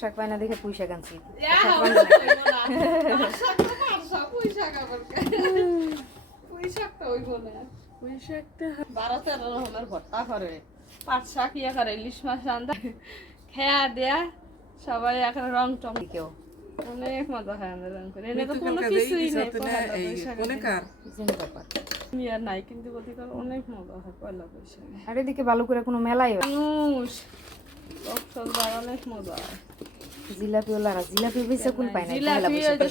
শাক পায় না দেখে পুঁই শাক আনছি। ভর্তা করে পাট শাক ইয়ে করে ইলিশ মাছ রান্না খেয়া দেয়া সবাই এখন রং টং কেউ অনেক মজা হয় আমাদের রং করে এনে তো কোনো কিছুই নেই আর নাই কিন্তু গতিকাল অনেক মজা হয় পয়লা বৈশাখে। আর এদিকে ভালো করে কোনো মেলাই হয় মানুষ অনেক মজা হয়। জিলাপি ওলারা জিলাপি বেশি কোন পায় না জিলাপি ওই যে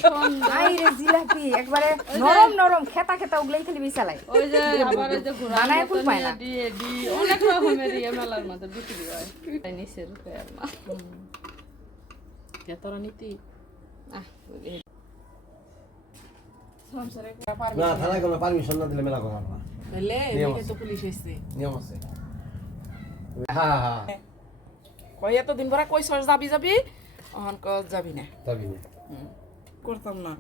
আই রে জিলাপি একবারে নরম নরম খেতা খেতা ওগুলাই খালি বেচালাই ওই যে আবার ওই যে ঘোড়া বানায় কোন পায় না দিয়ে অনেক রকমের ইয়ে মেলার মধ্যে বিক্রি হয় নিচের আর মা তোরা নীতি না থানায় কোনো পারমিশন না দিলে মেলা করা না বলে তো পুলিশ এসছে নিয়ম আছে। হ্যাঁ হ্যাঁ কই এতদিন পরে কই সর যাবি যাবি অহন ক যাবি না যাবি না করতাম না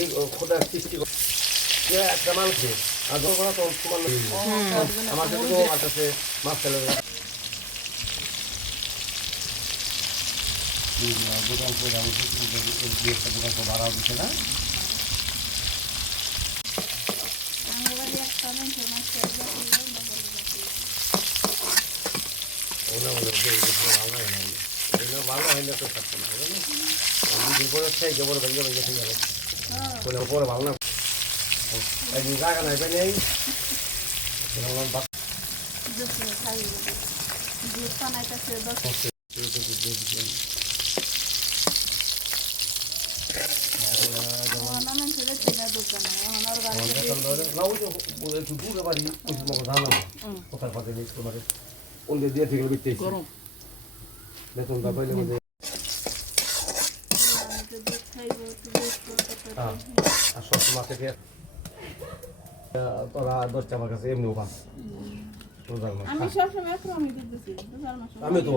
এই খোদার সৃষ্টি একটা মানুষে আর যখন তো তোমার আমার কাছে আমার কাছে মাছ ফেলে দোকান করে দোকান তো ভাড়া দিচ্ছে না ভালো হয় না তো থাকতে না দুপুরে খাই কেবল ভেঙে ভেঙে ঠিক আছে পরে ভালো না একদিন জায়গা নাই পাই নেই একটু দূরে বাড়ি জানো কোথায় পাতে নেই তোমার ওদের দিয়ে থেকে গরম বেতনটা পাইলে মধ্যে আর সব মাছ থেকে তোরা 10টা আমার কাছে এমনিও পাস আমি সবসময় একরকমই দিতেছি আমি তো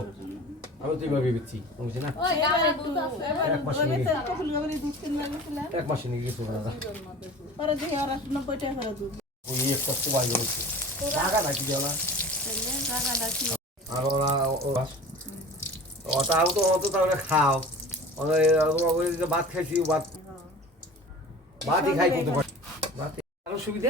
এইভাবে বেচছি বুঝছি না এক মাসে নিয়ে গেছো ওই একটা সবাই বলছে জায়গা নাকি দেও না আর ওরা ওটাও তো অত তাহলে খাও ভাত খাইছি ভাতই খাই করতে পারি ভাত আরো সুবিধা